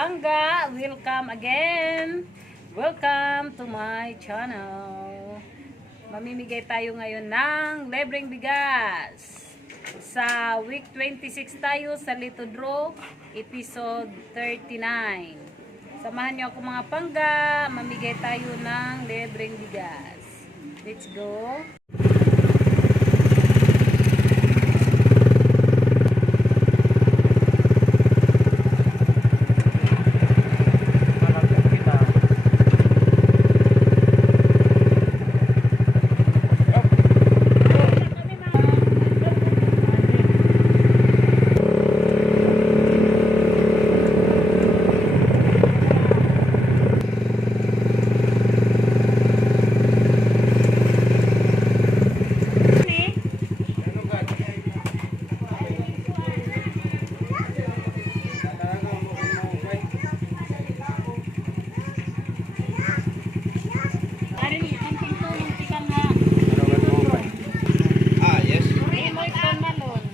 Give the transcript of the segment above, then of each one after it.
Pangga, welcome again. Welcome to my channel. Mamimigay tayo ngayon ng libreng bigas. Sa week 26 tayo sa Little Draw, episode 39. Samahan niyo ako mga Pangga, mamigay tayo ng libreng bigas. Let's go.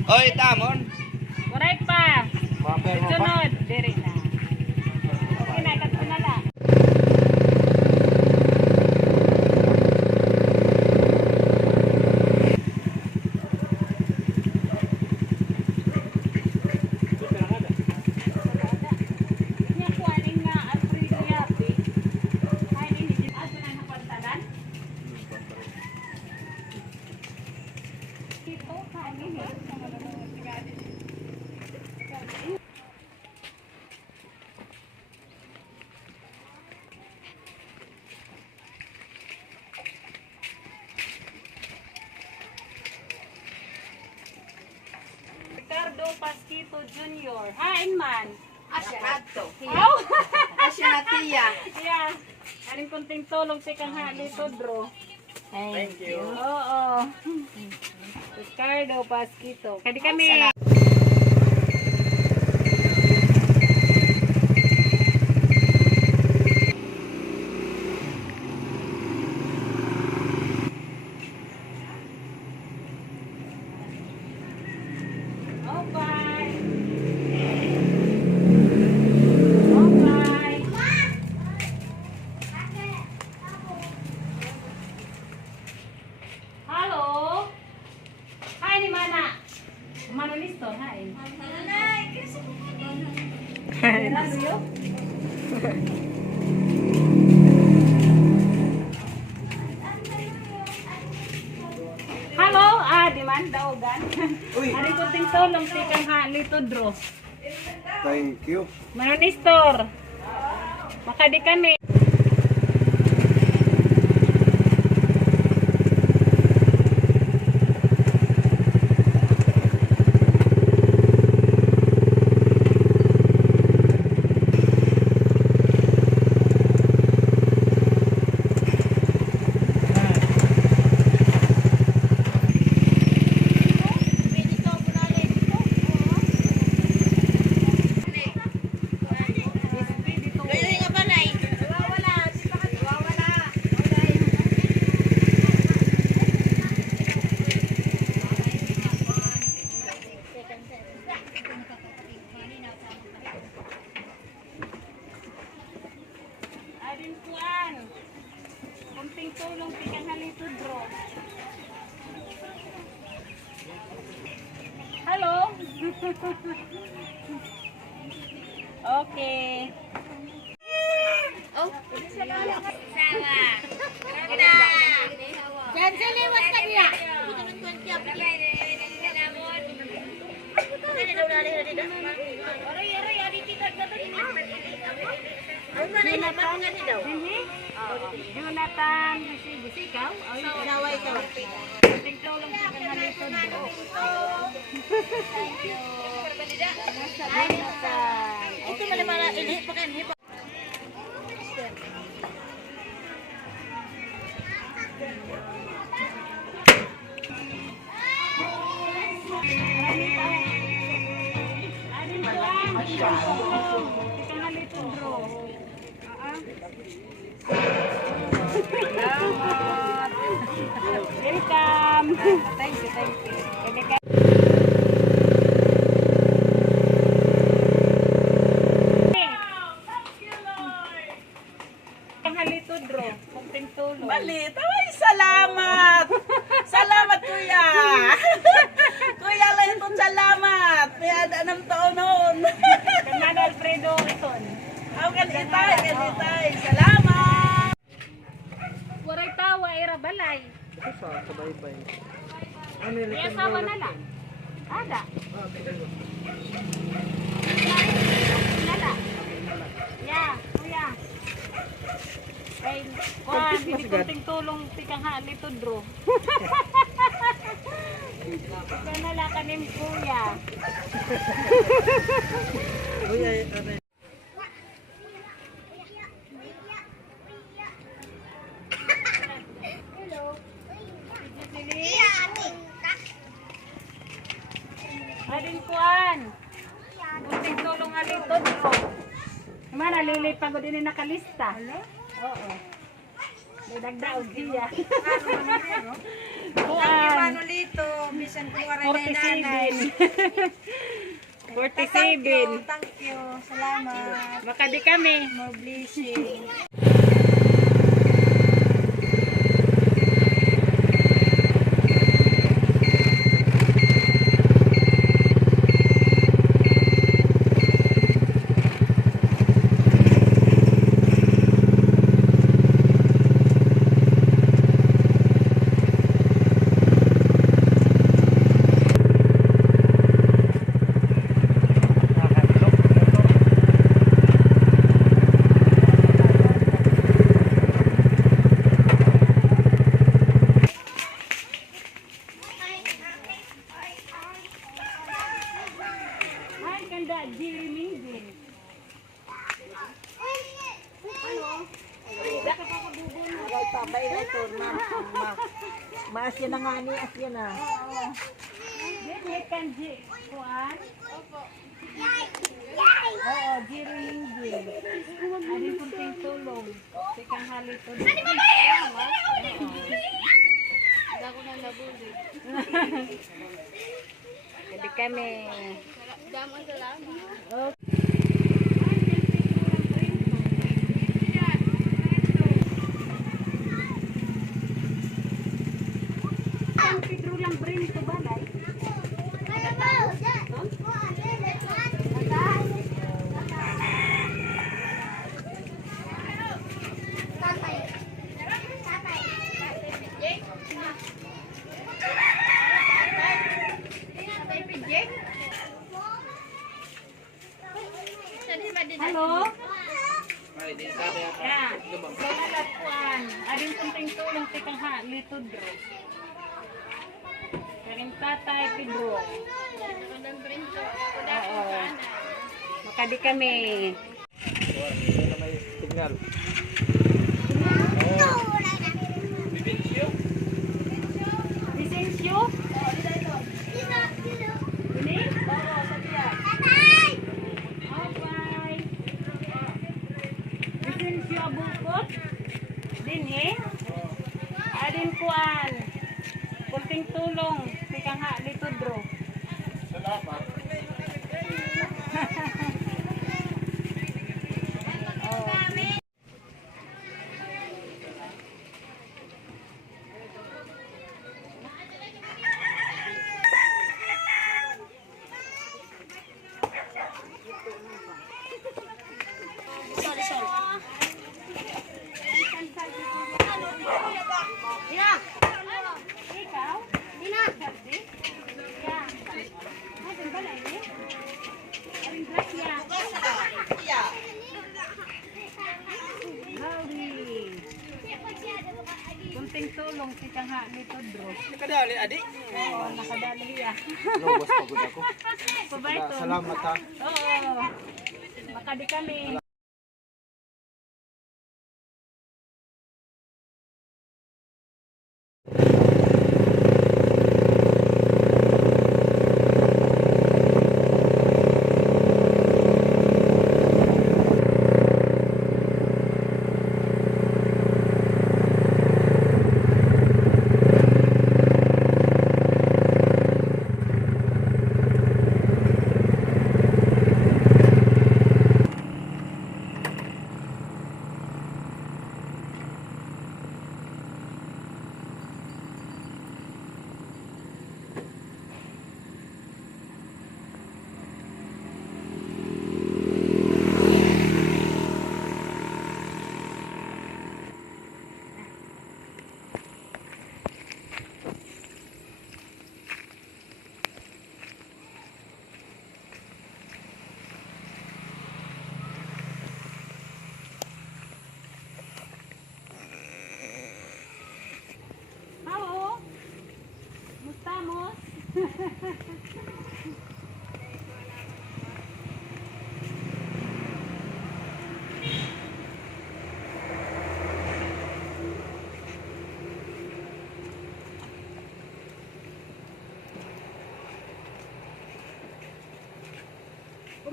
Oy, tamon. Correct pa. Sunod, diri na. Okay na, ikaw na lang. Ricardo Pasquito Jr. Hain man. Asyarato. Oh! Asyaratiya. Yeah. Aling konting tulong si kang hali to, bro. Thank you. Oo. Ricardo Pasquito. Kadi kami. Listo, hai. Halo, di man daogan. Ari ko ting tulong si kang hali to draw. Thank you. Manistor. Makadi kami. Kunting tulong pikang halito draw. Hello. Okay. Oh, sawa. Kada. Diyan sa liwas ka niya. Jonathan, bisi ikaw? Naway ka. Kunting tulong pikang halito draw. Thank you. Jonathan. Ito malamara ini pakan ni. Welcome. Thank you, thank you. Itay. Salamat. Waray tawa, ira balay. Ito sa kabaybay. May asawa na lang. Ada. Nala. Ya, kuya. Ay, kuan, hindi kunting tulong tikang halito, bro. Kaya nala kanim kuya. Kuya, ano yun? Adin kuan. Kunting tulong halito, bro. Mana lilit pagod din nakalista. Oo. May dagdaog diya. Kuan. Manolito, bisan ko waray na nanay. 47. 47. Thank you. Salamat. Makadi kami. More blessing. Ay, kanda Jimmy din. Tabay na ito. Maas yan na nga ni. As yan na. Dili kanji kuan. Oo, Jimmy din. Adin kunting tulong. Sikang halito. Dako na labuli. Jadi kami. Damon salamat. Ang Pedro lang brin ko balay. Halo? Ya. Salamat kuan. Adin kunting tulong tikang halito, bro. Karing tatay Pedro. Oo. Makadi kami. Wala may signal. Lisensyo? Ini? Okay. Lisensyo abukot? Din eh? Adin kuan. Kunting tulong. Sikang ha dito, bro. Salamat. Ikaw? Sabi? Ya. Asan ba na ini? Aring grasya. Howdy. Kunting tulong si kang ha nito, bro. Nakadali, adik. Oo, nakadali ya. Lubos pagod ako. Pabayto. Salamat ha. Oo. Makadi kami.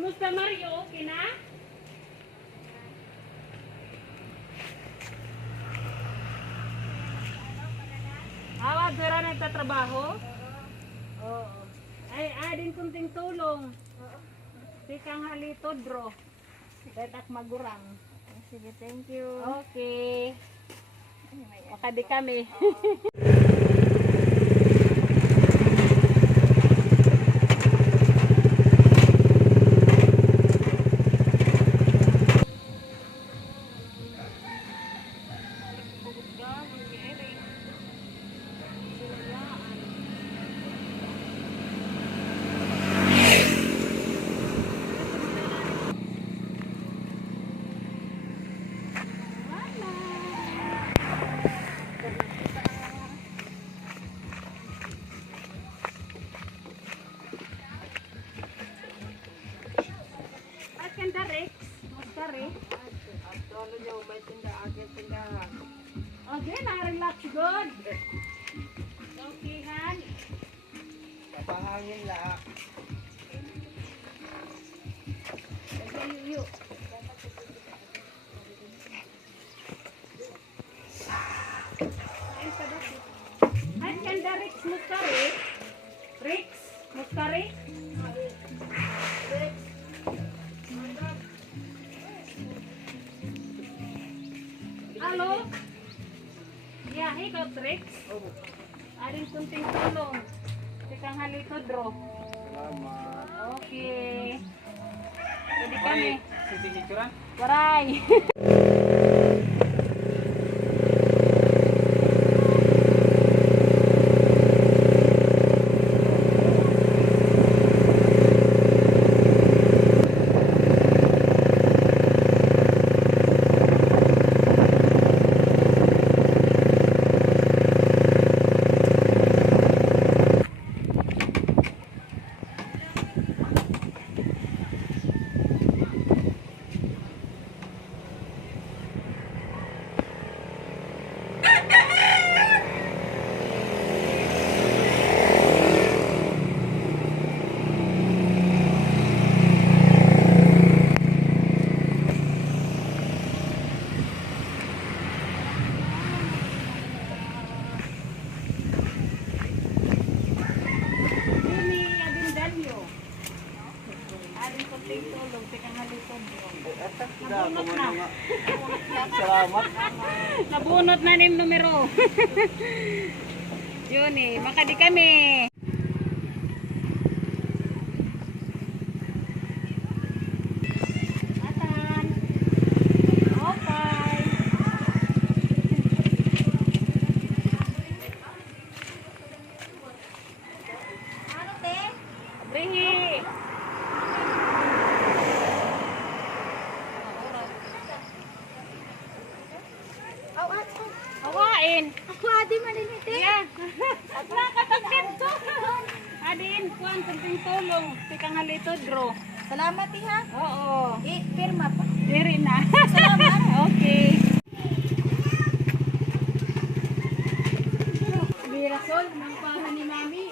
Kumusta Mario? Okay na? Awag dira nagtatrabaho? Oo. Ay, adin kunting tulong. Tikang halito dro. Detak magurang. Sige, thank you. Okay. Makadi kami. Akan tarik, mas tarik. Tolo niyo, may tindahan. Okay, na-relax good. Okay, han. Papahangin la. Okay, you. Akan tarik, mas tarik. Rex, mas tarik. Halo? Ya, ikaw, Trix? Aring kunting tulong. Tikang halito, Dro. Salamat. Okay. Jadi kami. Sisigituran? Waray. Ini adin dalyo. Aring kunting tulong. Tikang halito, Dro. Nabunot na. Salamat. Nabunot na ning numero. Yun eh, makadi kami. Atan. Okay. Ano, te? Bringi. Hawain. Ako, adi malinit eh. Yeah. Nakatagpid ko. Adin, kuan kunting tulong. Tikang halito, Dro. Salamat, ha. Oo. Pirma pa. Diri na. Salamat. Okay. Birasol, ng para ni Mami.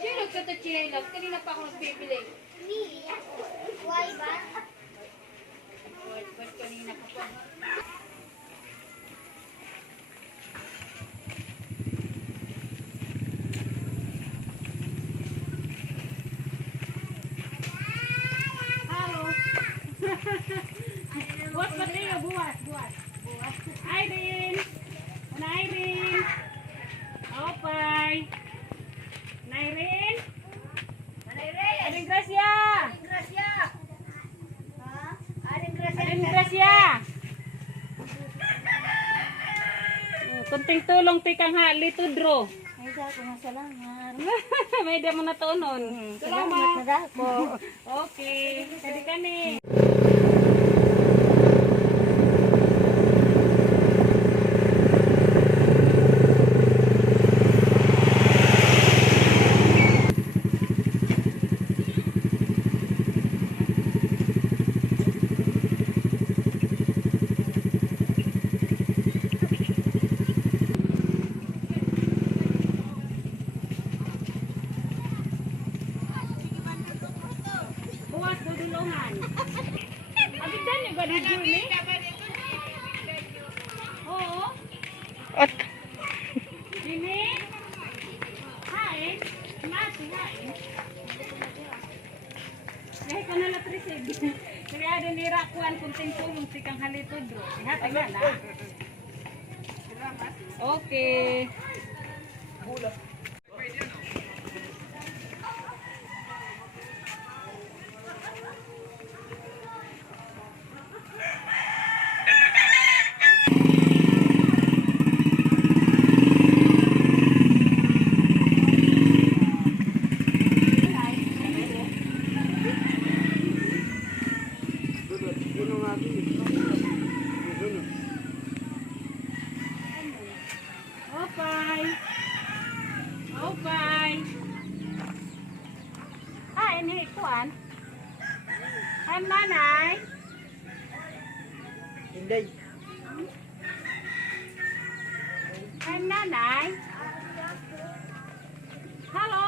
Sino nagkatachinelas? Kanina pa ako nagpipili. Why ba? Ba't kanina pa pa? Halo. Buat ba tayo? Buat. Irene. Ano Irene? Opay. Irene. Aling Gracia. Gracia! Ha? Aling Gracia? Aling Gracia. Kunting tulong tikang halito, Dro. Ay, dako nga salamat. May da mo na tunon. Salamat na dako. Okay. Kadi kani. tulungan. Abigdan niyo ba ni Juni? Oo. At Juni? Hain? Mati, hain. Dahil ko nalat receive. Kaya din nirakuan kunting tulong si kang halitod bro. Ihatag na na. Okay. Okay. Okay. Ah, ini kuan. Ang nanay. Hindi. Ang nanay. Hello.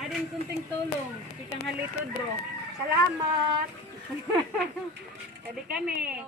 Ading kunting tulong. Kita nga litod bro. Salamat. Jadi kami.